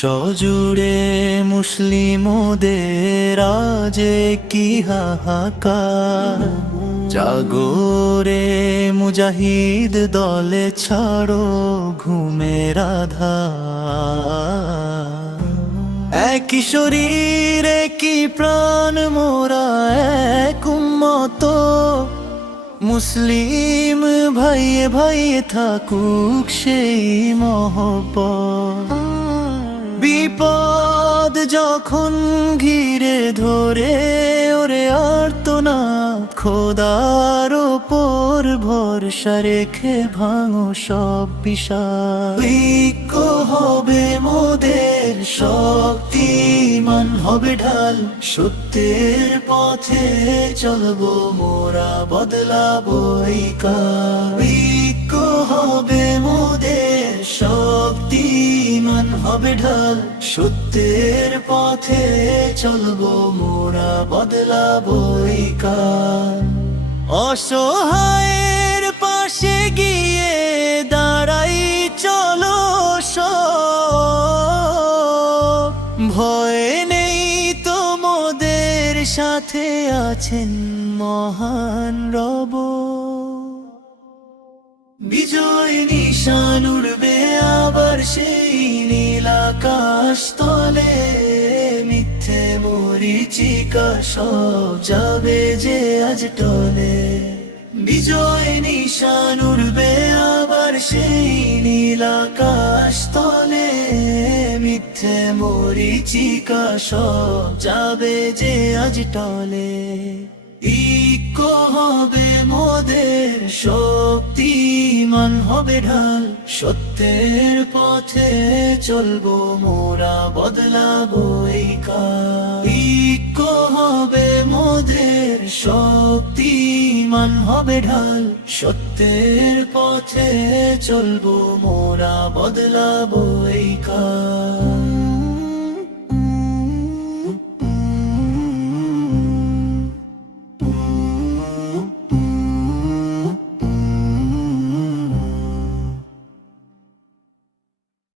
সজুড়ে মুসলিমদের আজ কি হাহাকার, জাগরে মুজাহিদ দলে ছাড়ো ঘুমের আধার। একই শরীর একই প্রাণ মোরা এক উম্মত, মুসলিম ভাইয়ে ভাইয়ে থাকুক সেই মহব্বত। বিপদ যখন ঘিরে ধরে ওরে আর্তনাদ, খোদার ওপর ভরসা রেখে ভাঙো সব বিষাদ। ঐক্য হবে মোদের শক্তিমান হবে ঢাল, সত্যের পথে চলবো মোরা বদলাবো এই কাল। ঐক্য হবে মোদের শক্তিমান হবে ঢাল, সত্যের পথে চলবো মোরা বদলাবো এই কাল। অসহায়ের পাশে গিয়ে দাঁড়াই চলো সব, ভয় নেই তোমাদের সাথে আছেন মহান রব। বিজয় নিশান উড়বে আবার সেই নীল আকাশ তলে, মিথ্যে মরিচিকা সব যাবে যে আজ টলে। বিজয় নিশান উড়বে আবার সেই নীল আকাশ তলে, মিথ্যে মরিচিকা সব যাবে যে আজ টলে। ঐক্য হবে মোদের শক্তিমান হবে ঢাল, সত্যের পথে চলবো মোরা বদলাবো এই কাল। ঐক্য হবে মোদের শক্তিমান হবে ঢাল, সত্যের পথে চলবো মোরা বদলাবো এই কাল।